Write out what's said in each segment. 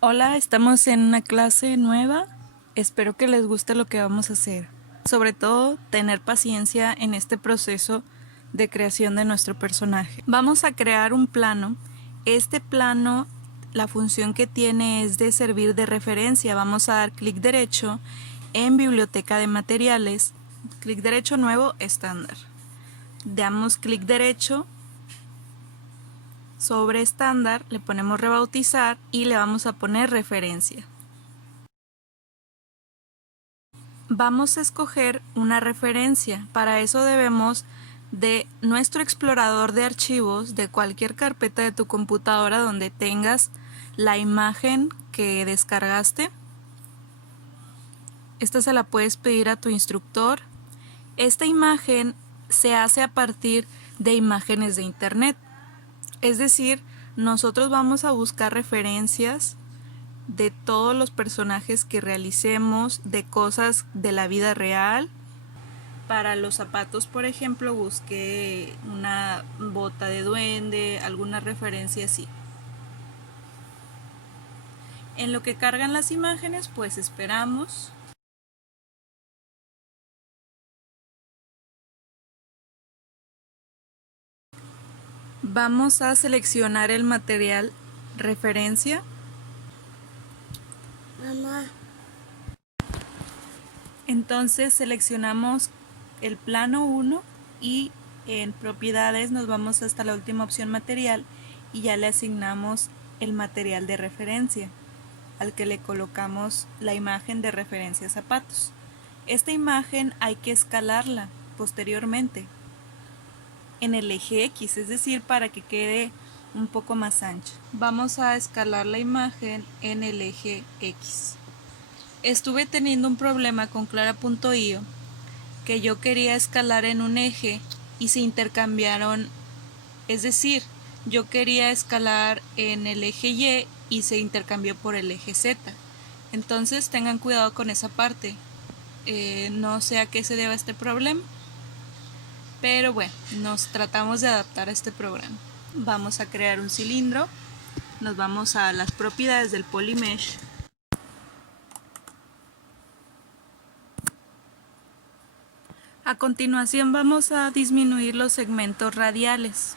Hola, estamos en una clase nueva. Espero que les guste lo que vamos a hacer. Sobre todo, tener paciencia en este proceso de creación de nuestro personaje. Vamos a crear un plano. Este plano, la función que tiene es de servir de referencia. Vamos a dar clic derecho en Biblioteca de Materiales. Clic derecho nuevo, estándar. Damos clic derecho sobre estándar, le ponemos rebautizar y le vamos a poner referencia. Vamos a escoger una referencia. Para eso debemos de nuestro explorador de archivos de cualquier carpeta de tu computadora donde tengas la imagen que descargaste. Esta se la puedes pedir a tu instructor. Esta imagen se hace a partir de imágenes de internet. Es decir, nosotros vamos a buscar referencias de todos los personajes que realicemos, de cosas de la vida real. Para los zapatos, por ejemplo, busqué una bota de duende, alguna referencia así. En lo que cargan las imágenes, pues esperamos. Vamos a seleccionar el material referencia. Mamá. Entonces seleccionamos el plano 1 y en propiedades nos vamos hasta la última opción material y ya le asignamos el material de referencia al que le colocamos la imagen de referencia zapatos. Esta imagen hay que escalarla posteriormente en el eje X, es decir, para que quede un poco más ancha. Vamos a escalar la imagen en el eje X. Estuve teniendo un problema con Clara.io que yo quería escalar en un eje y se intercambiaron, es decir, yo quería escalar en el eje Y y se intercambió por el eje Z. Entonces tengan cuidado con esa parte. No sé a qué se deba este problema, pero bueno, nos tratamos de adaptar a este programa. Vamos a crear un cilindro, nos vamos a las propiedades del Polymesh. A continuación vamos a disminuir los segmentos radiales.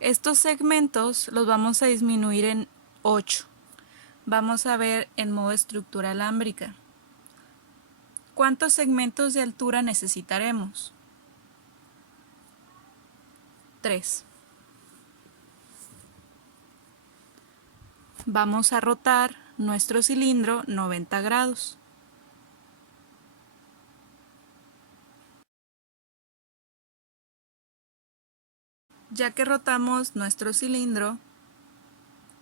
Estos segmentos los vamos a disminuir en 8. Vamos a ver en modo estructura alámbrica. ¿Cuántos segmentos de altura necesitaremos? 3. Vamos a rotar nuestro cilindro 90 grados. Ya que rotamos nuestro cilindro,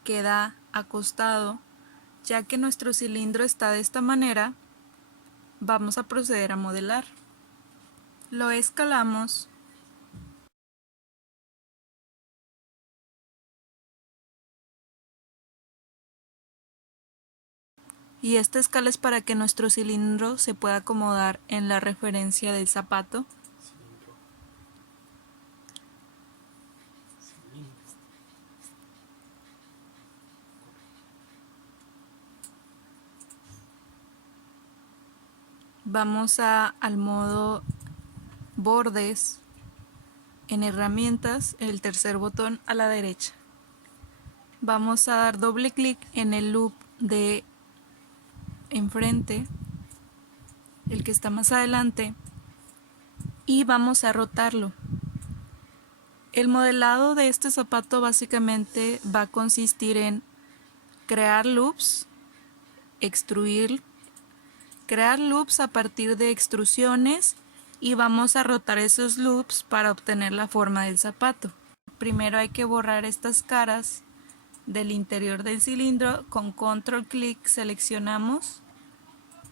queda acostado. Ya que nuestro cilindro está de esta manera, vamos a proceder a modelar. Lo escalamos. Y esta escala es para que nuestro cilindro se pueda acomodar en la referencia del zapato. Vamos al modo bordes, en herramientas, el tercer botón a la derecha. Vamos a dar doble clic en el loop de enfrente, el que está más adelante, y vamos a rotarlo. El modelado de este zapato básicamente va a consistir en crear loops, extruir, crear loops a partir de extrusiones y vamos a rotar esos loops para obtener la forma del zapato. Primero hay que borrar estas caras del interior del cilindro. Con control clic seleccionamos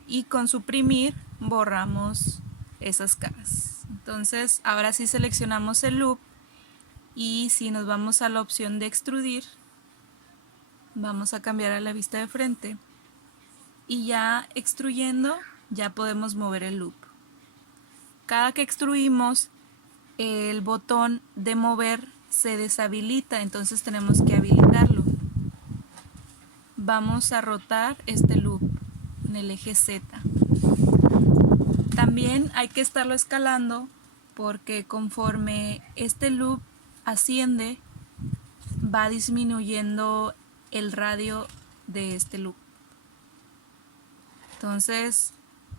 y con suprimir borramos esas caras. Entonces ahora sí seleccionamos el loop y si nos vamos a la opción de extrudir, vamos a cambiar a la vista de frente y ya extruyendo ya podemos mover el loop. Cada que extruimos, el botón de mover se deshabilita, entonces tenemos que habilitarlo. Vamos a rotar este loop en el eje Z. También hay que estarlo escalando porque conforme este loop asciende, va disminuyendo el radio de este loop. Entonces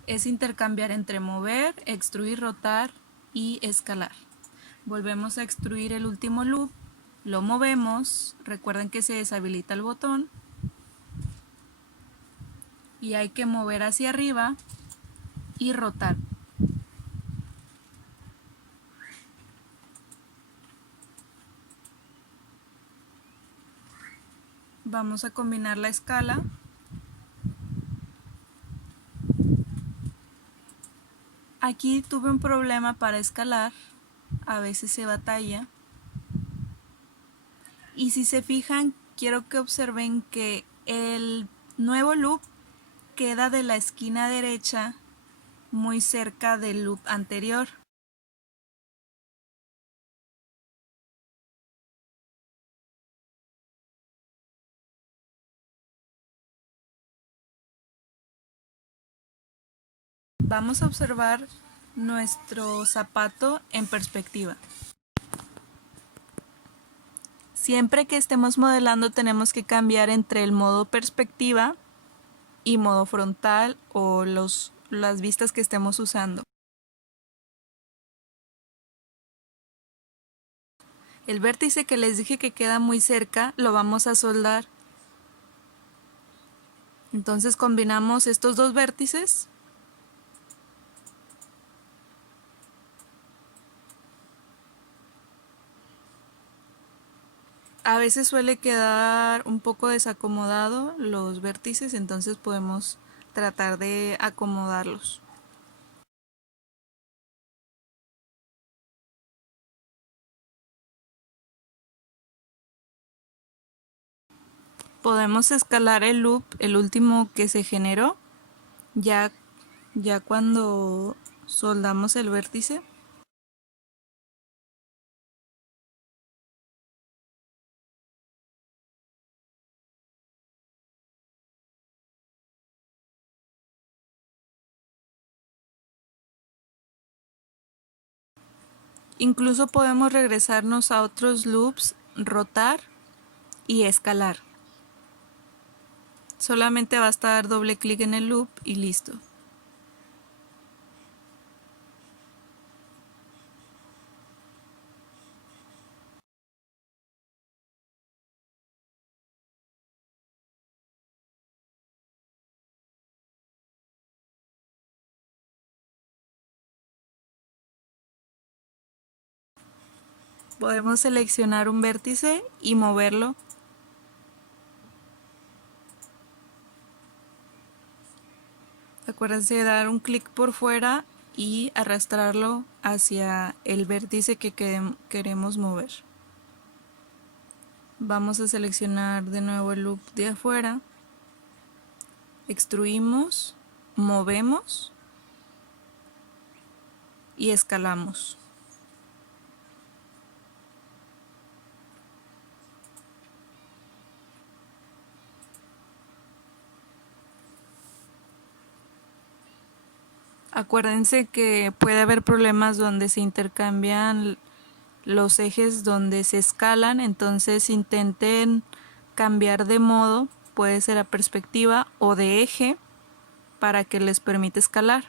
es intercambiar entre mover, extruir, rotar y escalar. Volvemos a extruir el último loop, lo movemos, recuerden que se deshabilita el botón y hay que mover hacia arriba y rotar. Vamos a combinar la escala. Aquí tuve un problema para escalar, a veces se batalla. Y si se fijan, quiero que observen que el nuevo loop queda de la esquina derecha muy cerca del loop anterior. Vamos a observar nuestro zapato en perspectiva. Siempre que estemos modelando tenemos que cambiar entre el modo perspectiva y modo frontal o las vistas que estemos usando. El vértice que les dije que queda muy cerca lo vamos a soldar. Entonces combinamos estos dos vértices. A veces suele quedar un poco desacomodado los vértices, entonces podemos tratar de acomodarlos. Podemos escalar el loop, el último que se generó, ya cuando soldamos el vértice. Incluso podemos regresarnos a otros loops, rotar y escalar. Solamente basta dar doble clic en el loop y listo. Podemos seleccionar un vértice y moverlo. Acuérdense de dar un clic por fuera y arrastrarlo hacia el vértice que queremos mover. Vamos a seleccionar de nuevo el loop de afuera, extruimos, movemos y escalamos. Acuérdense que puede haber problemas donde se intercambian los ejes, donde se escalan, entonces intenten cambiar de modo, puede ser a perspectiva o de eje, para que les permita escalar.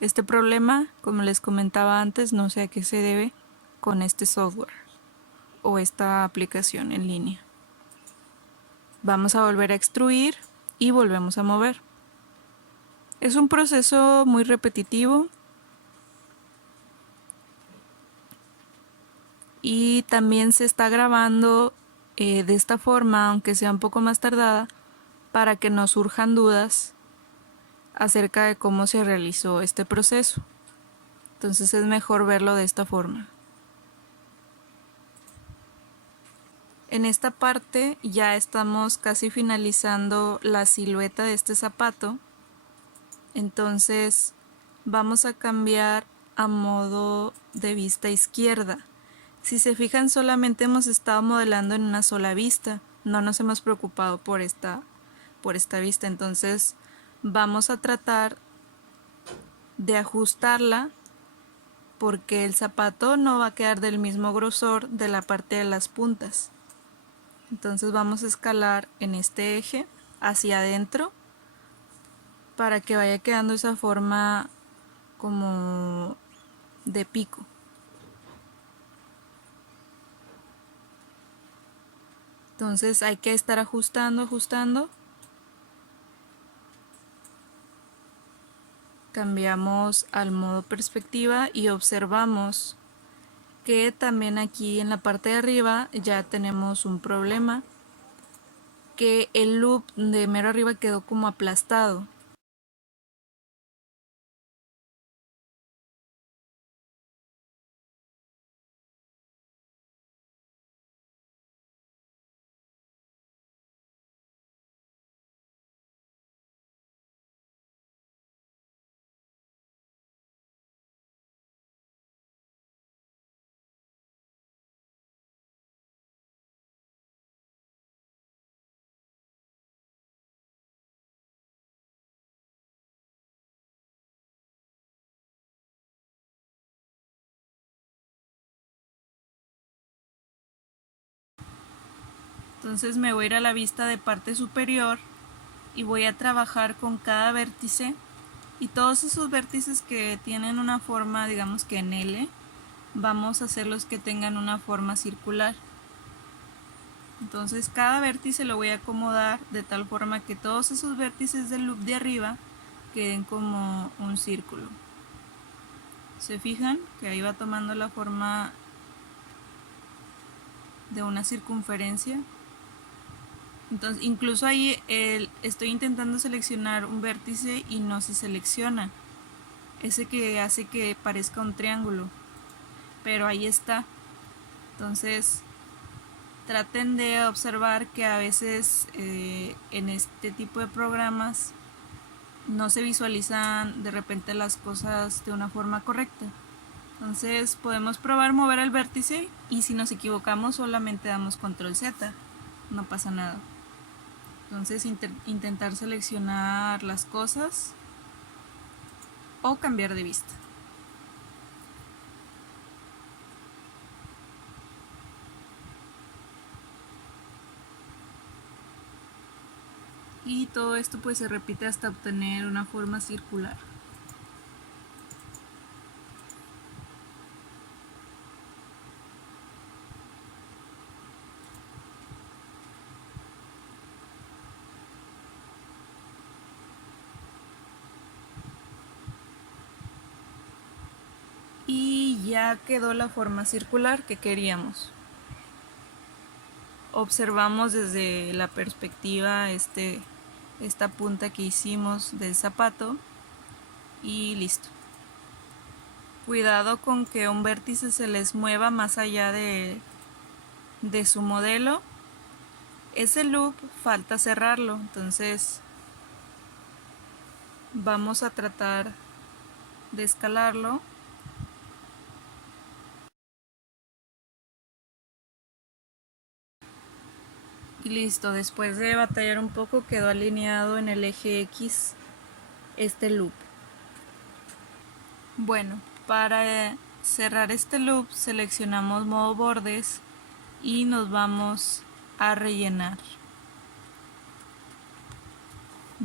Este problema, como les comentaba antes, no sé a qué se debe con este software o esta aplicación en línea. Vamos a volver a extruir y volvemos a mover. Es un proceso muy repetitivo y también se está grabando de esta forma, aunque sea un poco más tardada, para que no surjan dudas acerca de cómo se realizó este proceso. Entonces es mejor verlo de esta forma. En esta parte ya estamos casi finalizando la silueta de este zapato. Entonces vamos a cambiar a modo de vista izquierda. Si se fijan, solamente hemos estado modelando en una sola vista, no nos hemos preocupado por esta vista. Entonces vamos a tratar de ajustarla porque el zapato no va a quedar del mismo grosor de la parte de las puntas. Entonces vamos a escalar en este eje hacia adentro para que vaya quedando esa forma como de pico. Entonces hay que estar ajustando. Cambiamos al modo perspectiva y observamos que también aquí en la parte de arriba ya tenemos un problema, que el loop de mero arriba quedó como aplastado. Entonces me voy a ir a la vista de parte superior y voy a trabajar con cada vértice, y todos esos vértices que tienen una forma, digamos que en L, vamos a hacerlos que tengan una forma circular. Entonces cada vértice lo voy a acomodar de tal forma que todos esos vértices del loop de arriba queden como un círculo. ¿Se fijan? Que ahí va tomando la forma de una circunferencia. Entonces, incluso ahí estoy intentando seleccionar un vértice y no se selecciona. Ese que hace que parezca un triángulo. Pero ahí está. Entonces, traten de observar que a veces en este tipo de programas no se visualizan de repente las cosas de una forma correcta. Entonces podemos probar mover el vértice y si nos equivocamos solamente damos control Z, no pasa nada. Entonces intentar seleccionar las cosas o cambiar de vista. Y todo esto pues se repite hasta obtener una forma circular. Y ya quedó la forma circular que queríamos. Observamos desde la perspectiva esta punta que hicimos del zapato y listo. Cuidado con que un vértice se les mueva más allá de su modelo. Ese loop falta cerrarlo, entonces vamos a tratar de escalarlo. Y listo, después de batallar un poco quedó alineado en el eje X este loop. Bueno, para cerrar este loop seleccionamos modo bordes y nos vamos a rellenar.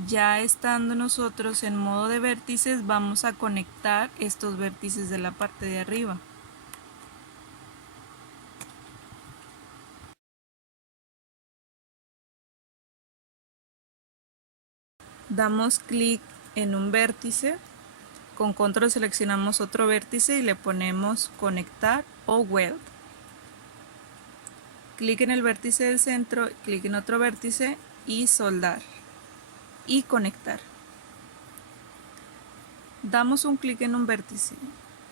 Ya estando nosotros en modo de vértices, vamos a conectar estos vértices de la parte de arriba. Damos clic en un vértice, con control seleccionamos otro vértice y le ponemos conectar o weld. Clic en el vértice del centro, clic en otro vértice y soldar y conectar. Damos un clic en un vértice,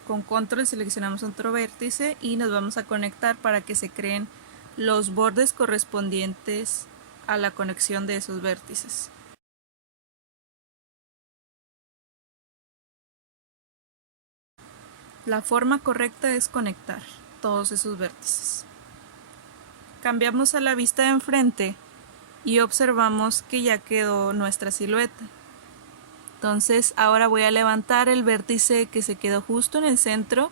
con control seleccionamos otro vértice y nos vamos a conectar para que se creen los bordes correspondientes a la conexión de esos vértices. La forma correcta es conectar. todos esos vértices. Cambiamos a la vista de enfrente y observamos que ya quedó nuestra silueta. Entonces ahora voy a levantar el vértice que se quedó justo en el centro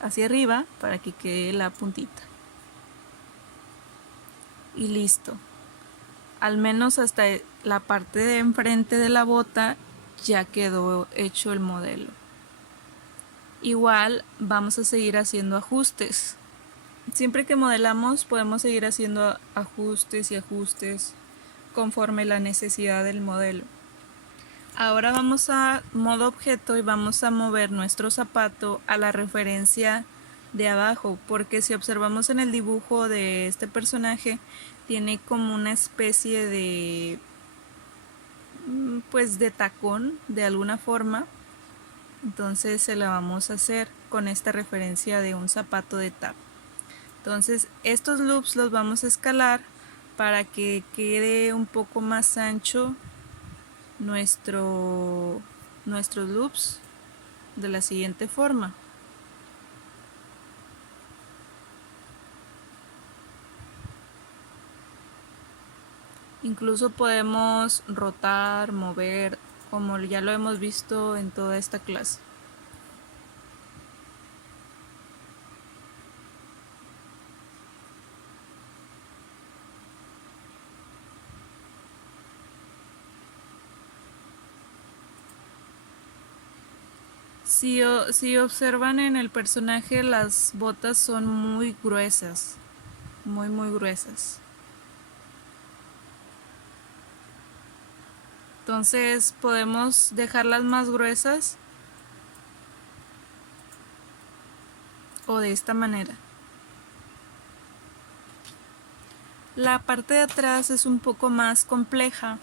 hacia arriba para que quede la puntita. Y listo. Al menos hasta la parte de enfrente de la bota ya quedó hecho el modelo. Igual vamos a seguir haciendo ajustes. Siempre que modelamos podemos seguir haciendo ajustes y ajustes conforme la necesidad del modelo. Ahora vamos a modo objeto y vamos a mover nuestro zapato a la referencia de abajo, porque si observamos en el dibujo de este personaje tiene como una especie de de tacón de alguna forma. Entonces se la vamos a hacer con esta referencia de un zapato de tap. Entonces estos loops los vamos a escalar para que quede un poco más ancho nuestros loops de la siguiente forma. Incluso podemos rotar, mover, como ya lo hemos visto en toda esta clase. Si observan en el personaje, las botas son muy gruesas, muy gruesas. Entonces podemos dejarlas más gruesas o de esta manera. La parte de atrás es un poco más compleja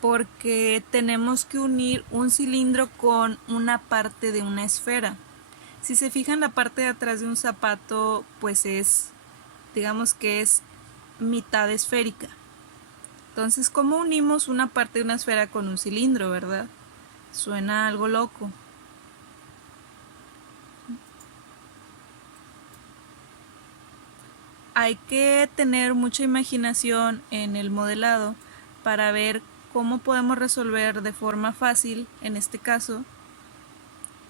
porque tenemos que unir un cilindro con una parte de una esfera. Si se fijan, la parte de atrás de un zapato pues digamos que es mitad esférica. Entonces, ¿cómo unimos una parte de una esfera con un cilindro, verdad? Suena algo loco. Hay que tener mucha imaginación en el modelado para ver cómo podemos resolver de forma fácil, en este caso,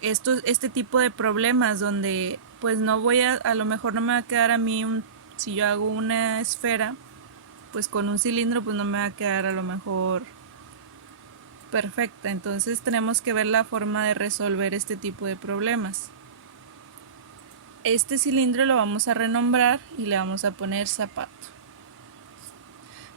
este tipo de problemas donde pues a lo mejor no me va a quedar a mí si yo hago una esfera, pues con un cilindro pues no me va a quedar a lo mejor perfecta. Entonces tenemos que ver la forma de resolver este tipo de problemas. Este cilindro lo vamos a renombrar y le vamos a poner zapato.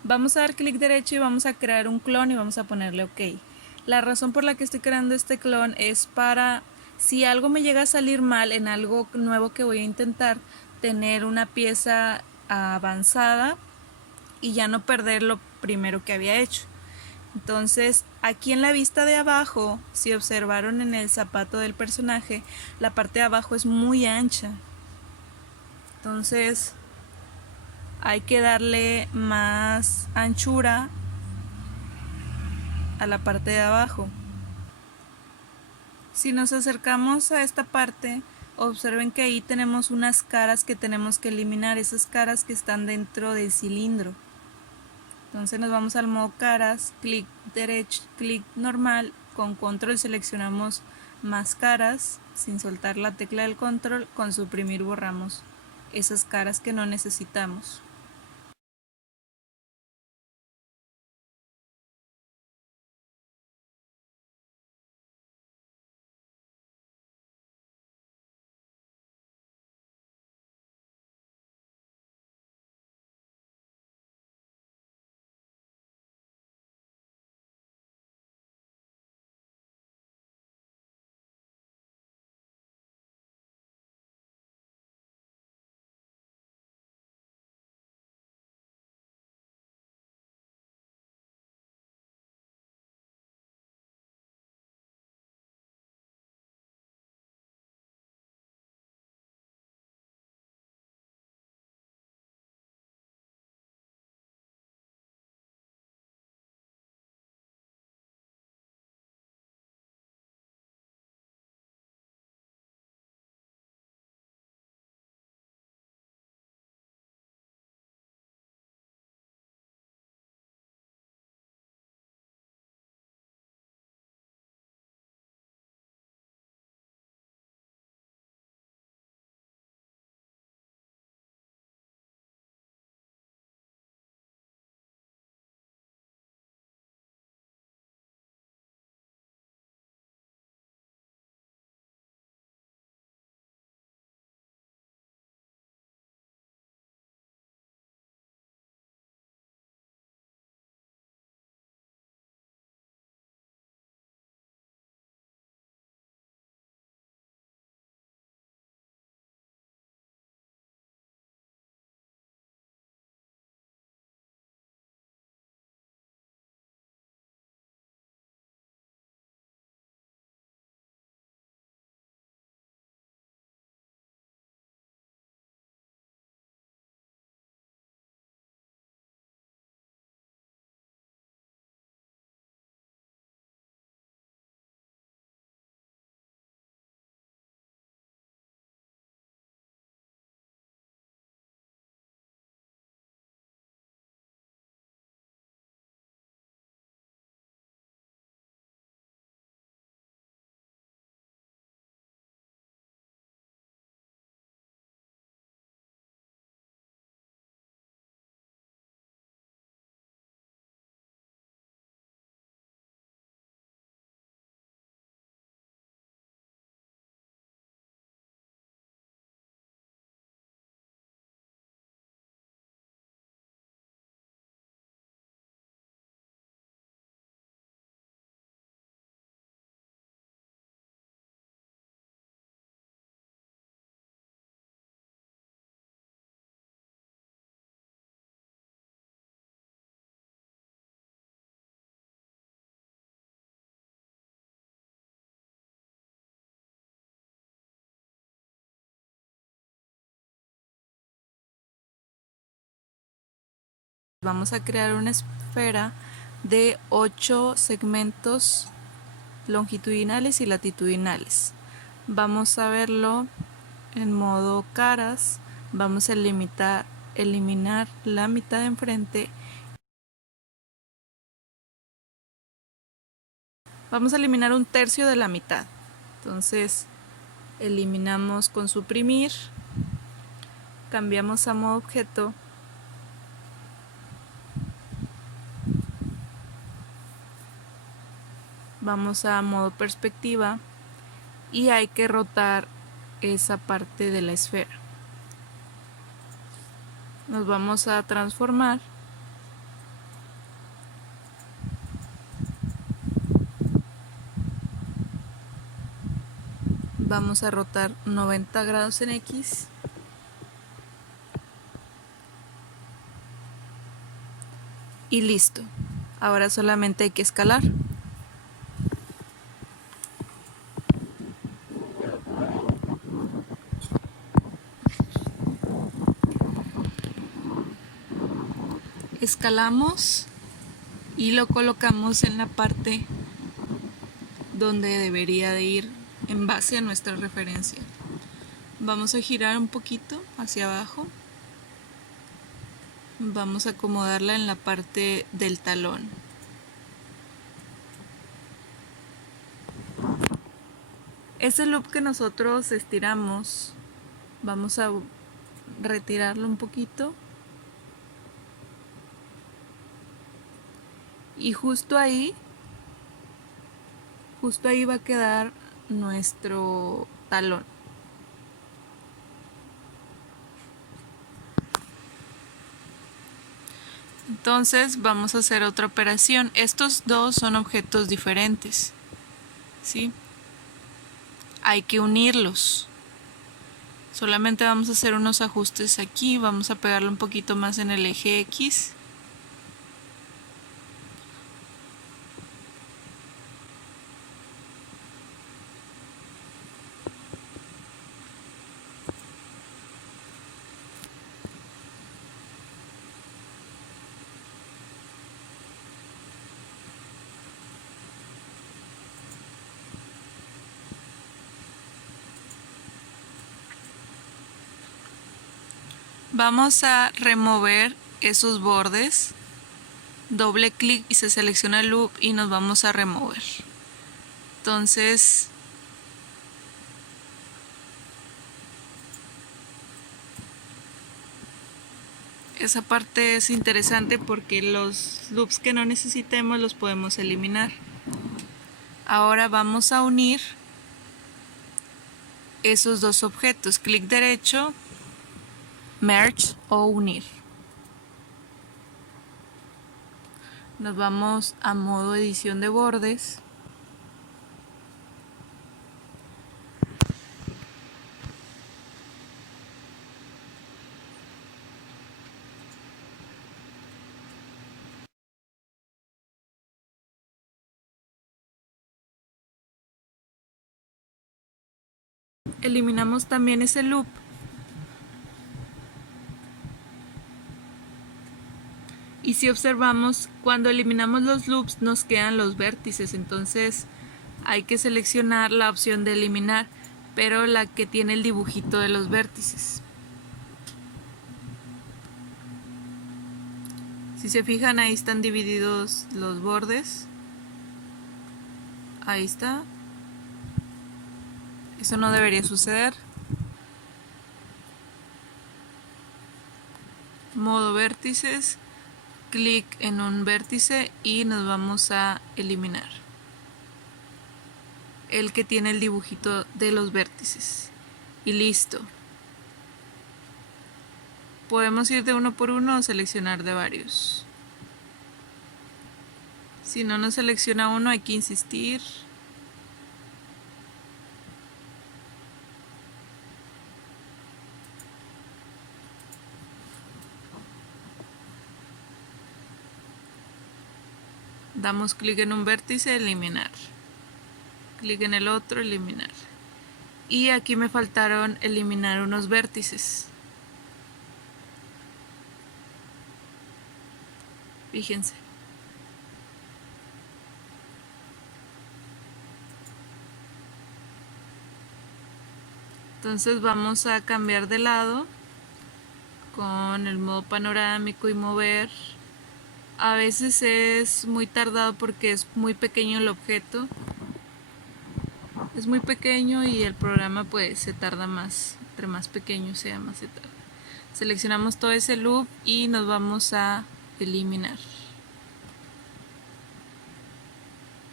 Vamos a dar clic derecho y vamos a crear un clon y vamos a ponerle OK. La razón por la que estoy creando este clon es para, si algo me llega a salir mal en algo nuevo que voy a intentar, tener una pieza avanzada y ya no perder lo primero que había hecho. Entonces, aquí en la vista de abajo, si observaron en el zapato del personaje, la parte de abajo es muy ancha. Entonces, hay que darle más anchura a la parte de abajo. Si nos acercamos a esta parte, observen que ahí tenemos unas caras que tenemos que eliminar, esas caras que están dentro del cilindro. Entonces nos vamos al modo caras, clic derecho, clic normal, con control seleccionamos más caras, sin soltar la tecla del control, con suprimir borramos esas caras que no necesitamos. Vamos a crear una esfera de 8 segmentos longitudinales y latitudinales. Vamos a verlo en modo caras. Vamos a eliminar la mitad de enfrente. Vamos a eliminar 1/3 de la mitad. Entonces eliminamos con suprimir, cambiamos a modo objeto, vamos a modo perspectiva y hay que rotar esa parte de la esfera. Nos vamos a transformar vamos a rotar 90 grados en X y listo. Ahora solamente hay que escalar. Escalamos y lo colocamos en la parte donde debería de ir en base a nuestra referencia. Vamos a girar un poquito hacia abajo. Vamos a acomodarla en la parte del talón. Ese loop que nosotros estiramos, vamos a retirarlo un poquito. Y justo ahí va a quedar nuestro talón. Entonces vamos a hacer otra operación. Estos dos son objetos diferentes, ¿sí? Hay que unirlos. Solamente vamos a hacer unos ajustes aquí. Vamos a pegarlo un poquito más en el eje X. Vamos a remover esos bordes, doble clic y se selecciona el loop y nos vamos a remover. Entonces esa parte es interesante porque los loops que no necesitemos los podemos eliminar. Ahora vamos a unir esos dos objetos, clic derecho, merge o unir. Nos vamos a modo edición de bordes. Eliminamos también ese loop. Y si observamos, cuando eliminamos los loops nos quedan los vértices, entonces hay que seleccionar la opción de eliminar, pero la que tiene el dibujito de los vértices. Si se fijan, ahí están divididos los bordes. Ahí está. Eso no debería suceder. Modo vértices. Clic en un vértice y nos vamos a eliminar el que tiene el dibujito de los vértices. Y listo. Podemos ir de uno por uno o seleccionar de varios. Si no nos selecciona uno, hay que insistir. Damos clic en un vértice, eliminar. Clic en el otro, eliminar. Y aquí me faltaron eliminar unos vértices. Fíjense. Entonces vamos a cambiar de lado con el modo panorámico y mover. A veces es muy tardado porque es muy pequeño el objeto. Es muy pequeño y el programa pues se tarda más. Entre más pequeño sea, más se tarda. Seleccionamos todo ese loop y nos vamos a eliminar.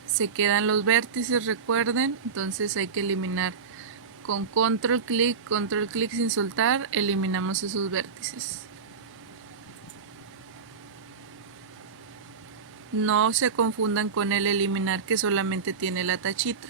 Se quedan los vértices, recuerden, entonces hay que eliminar con control clic sin soltar, eliminamos esos vértices. No se confundan con el eliminar que solamente tiene la tachita.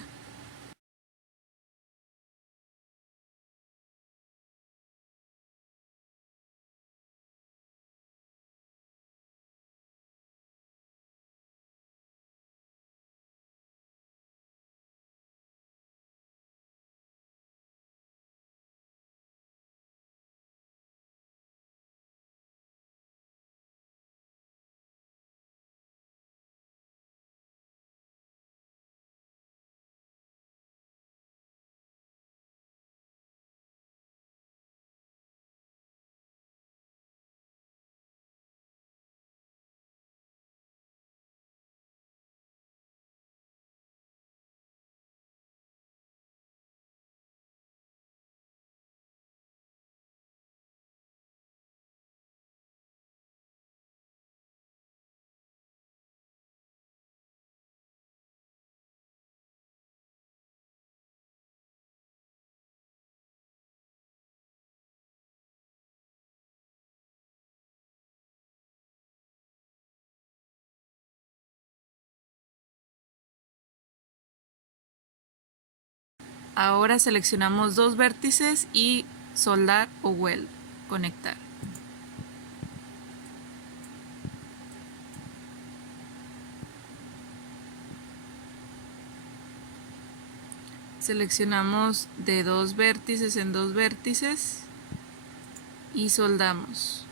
Ahora seleccionamos dos vértices y soldar o weld, conectar. Seleccionamos de dos vértices en dos vértices y soldamos.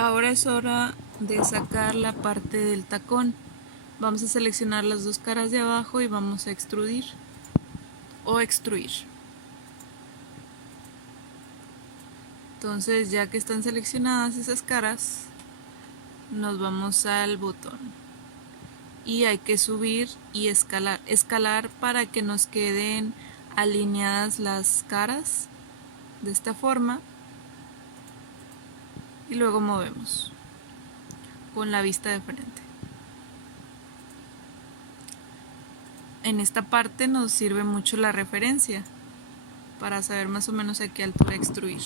Ahora es hora de sacar la parte del tacón. Vamos a seleccionar las dos caras de abajo y vamos a extrudir o extruir. Entonces, ya que están seleccionadas esas caras, nos vamos al botón y hay que subir y escalar para que nos queden alineadas las caras de esta forma, y luego movemos con la vista de frente. En esta parte nos sirve mucho la referencia para saber más o menos a qué altura extruir.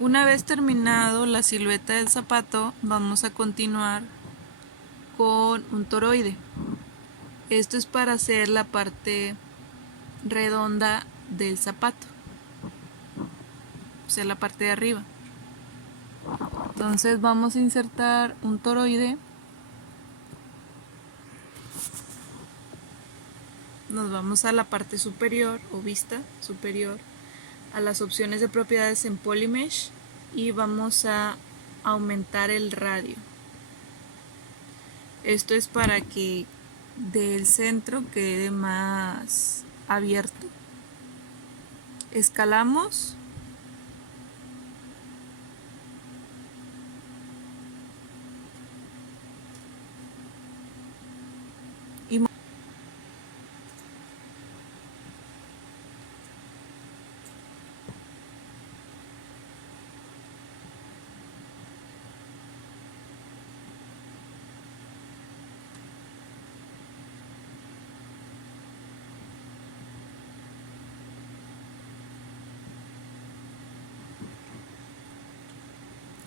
Una vez terminado la silueta del zapato, vamos a continuar con un toroide. Esto es para hacer la parte redonda del zapato, o sea, la parte de arriba. Entonces vamos a insertar un toroide. Nos vamos a la parte superior o vista superior, a las opciones de propiedades en Polymesh, y vamos a aumentar el radio. Esto es para que del centro quede más abierto. Escalamos y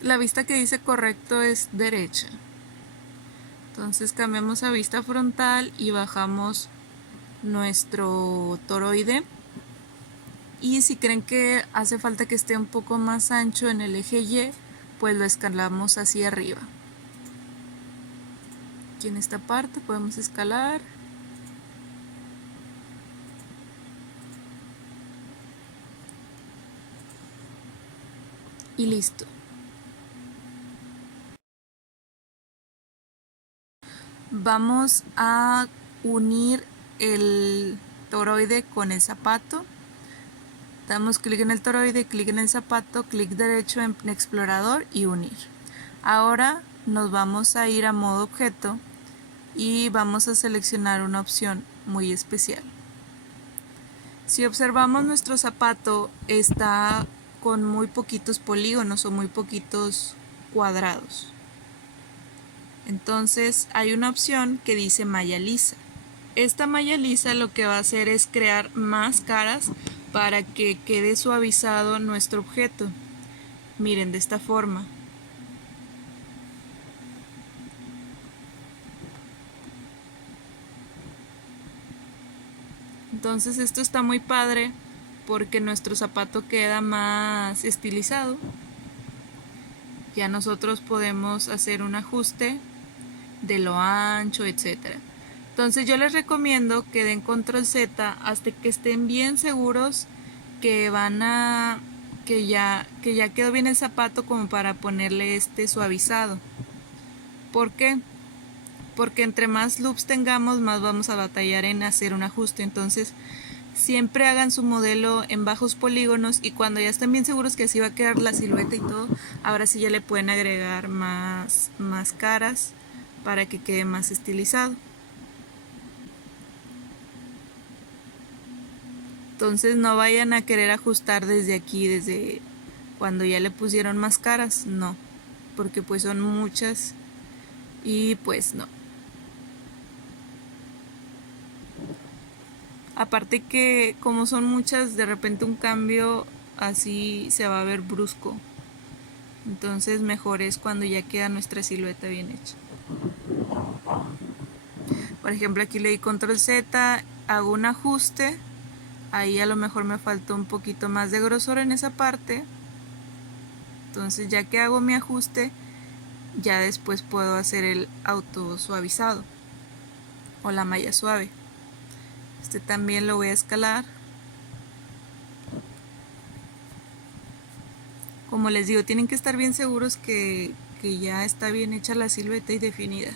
la vista que dice correcto es derecha. Entonces cambiamos a vista frontal y bajamos nuestro toroide. Y si creen que hace falta que esté un poco más ancho en el eje Y, pues lo escalamos hacia arriba. Aquí en esta parte podemos escalar. Y listo. Vamos a unir el toroide con el zapato. Damos clic en el toroide, clic en el zapato, clic derecho en explorador y unir. Ahora nos vamos a ir a modo objeto y vamos a seleccionar una opción muy especial. Si observamos, nuestro zapato está con muy poquitos polígonos o muy poquitos cuadrados. Entonces hay una opción que dice malla lisa. Esta malla lisa lo que va a hacer es crear más caras para que quede suavizado nuestro objeto. Miren, de esta forma. Entonces esto está muy padre porque nuestro zapato queda más estilizado. Ya nosotros podemos hacer un ajuste de lo ancho, etcétera. Entonces yo les recomiendo que den control Z hasta que estén bien seguros que que ya quedó bien el zapato, como para ponerle este suavizado. ¿Por qué? Porque entre más loops tengamos, más vamos a batallar en hacer un ajuste. Entonces, siempre hagan su modelo en bajos polígonos y cuando ya estén bien seguros que así va a quedar la silueta y todo, ahora sí ya le pueden agregar más caras para que quede más estilizado. Entonces no vayan a querer ajustar desde aquí, desde cuando ya le pusieron más caras, no, porque pues son muchas y pues no. Aparte que como son muchas, de repente un cambio así se va a ver brusco. Entonces mejor es cuando ya queda nuestra silueta bien hecha. Por ejemplo, aquí le di control Z, hago un ajuste. Ahí a lo mejor me faltó un poquito más de grosor en esa parte. Entonces ya que hago mi ajuste, ya después puedo hacer el auto suavizado o la malla suave. Este también lo voy a escalar. Como les digo, tienen que estar bien seguros que ya está bien hecha la silueta y definida.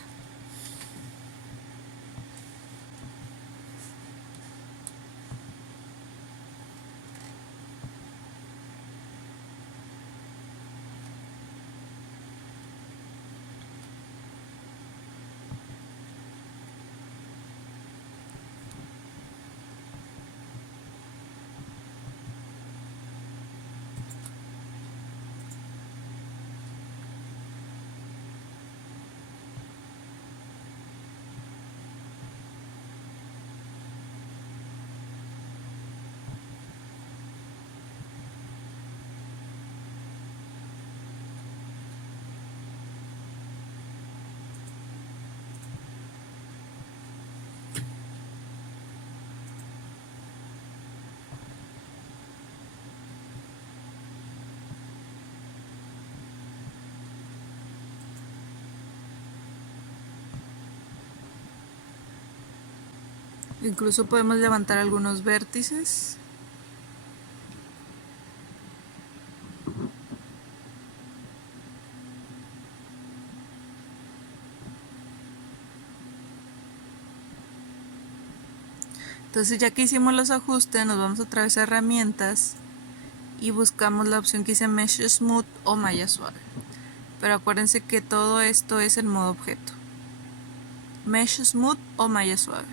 Incluso podemos levantar algunos vértices. Entonces ya que hicimos los ajustes, nos vamos otra vez a herramientas y buscamos la opción que dice Mesh Smooth o malla suave. Pero acuérdense que todo esto es en modo objeto. Mesh Smooth o malla suave.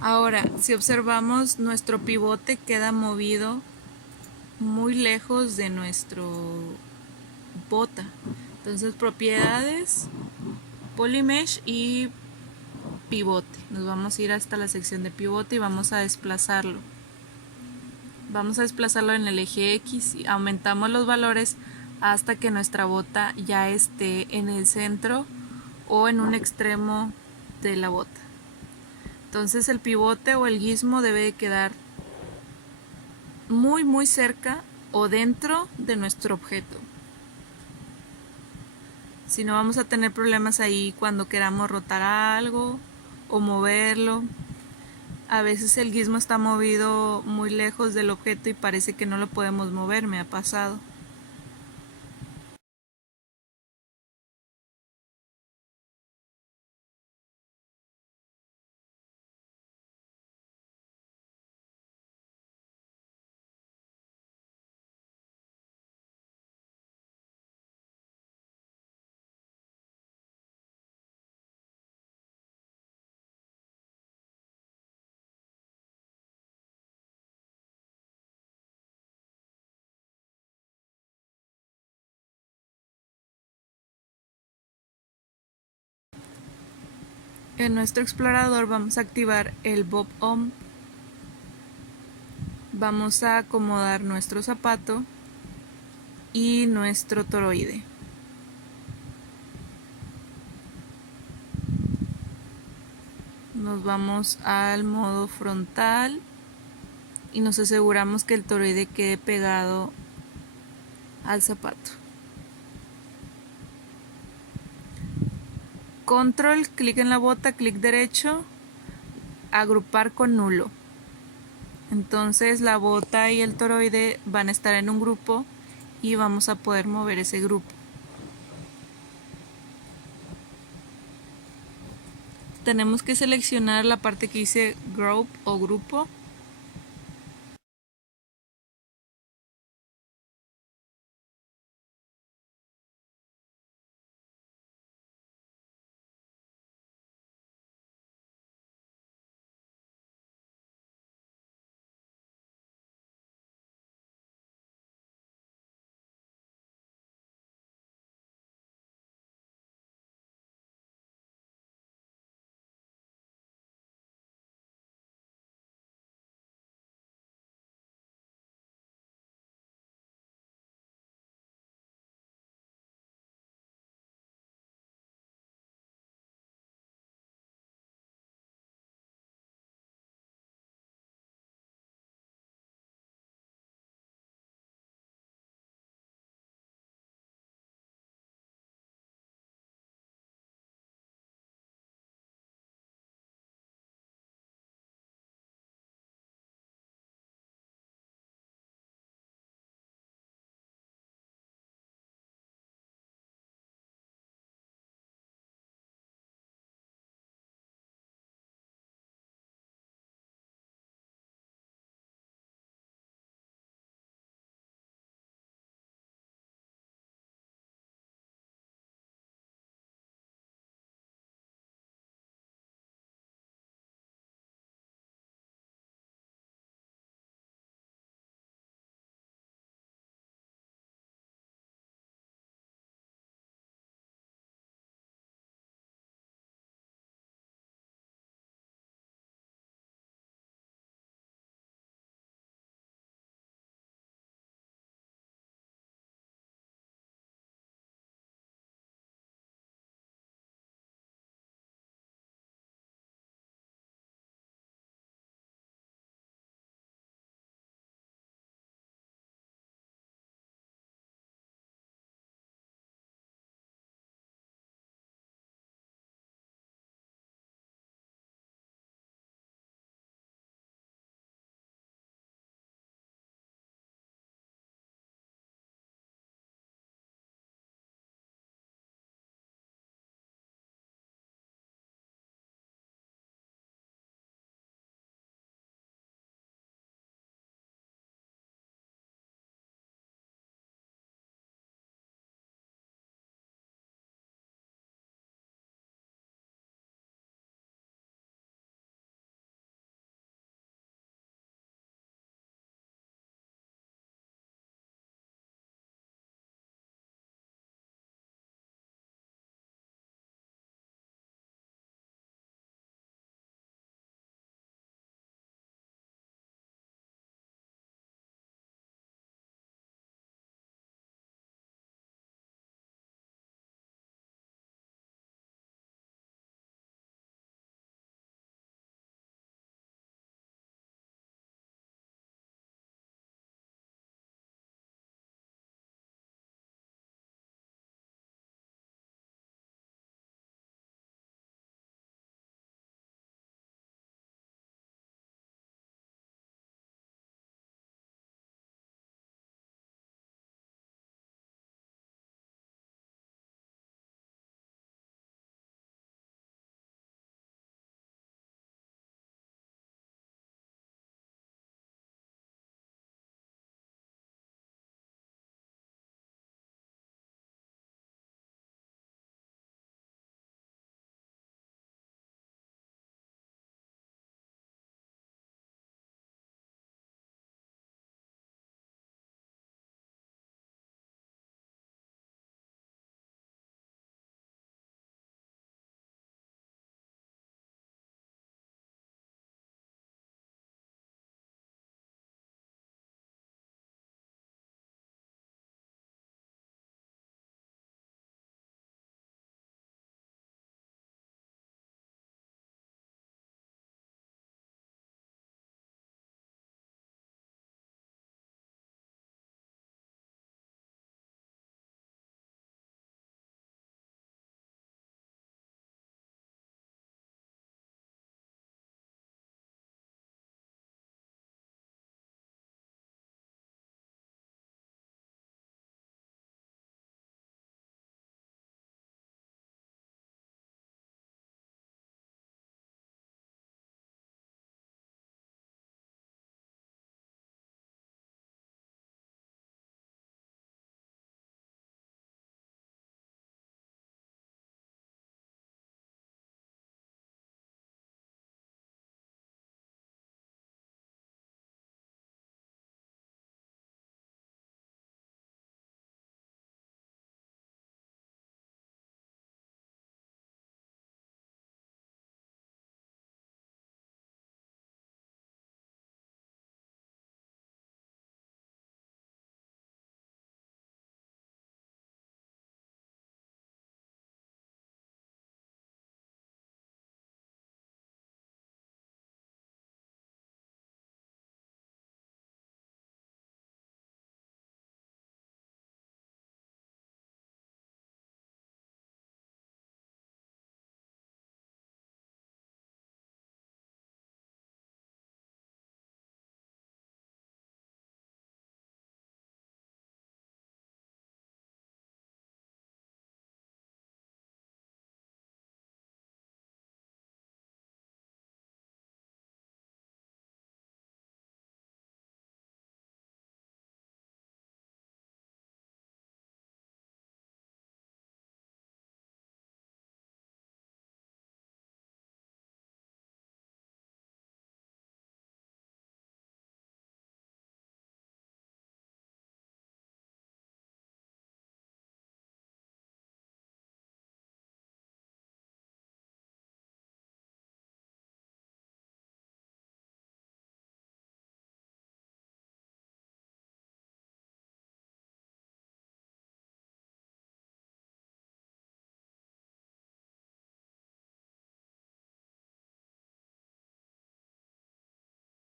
Ahora, si observamos, nuestro pivote queda movido muy lejos de nuestro bota. Entonces, propiedades, Polymesh y pivote. Nos vamos a ir hasta la sección de pivote y vamos a desplazarlo. Vamos a desplazarlo en el eje X y aumentamos los valores hasta que nuestra bota ya esté en el centro o en un extremo de la bota. Entonces el pivote o el gizmo debe de quedar muy cerca o dentro de nuestro objeto. Si no, vamos a tener problemas ahí cuando queramos rotar algo o moverlo. A veces el gizmo está movido muy lejos del objeto y parece que no lo podemos mover, me ha pasado. En nuestro explorador vamos a activar el Bob On. Vamos a acomodar nuestro zapato y nuestro toroide. Nos vamos al modo frontal y nos aseguramos que el toroide quede pegado al zapato. Control, clic en la bota, clic derecho, agrupar con nulo. Entonces la bota y el toroide van a estar en un grupo y vamos a poder mover ese grupo. Tenemos que seleccionar la parte que dice group o grupo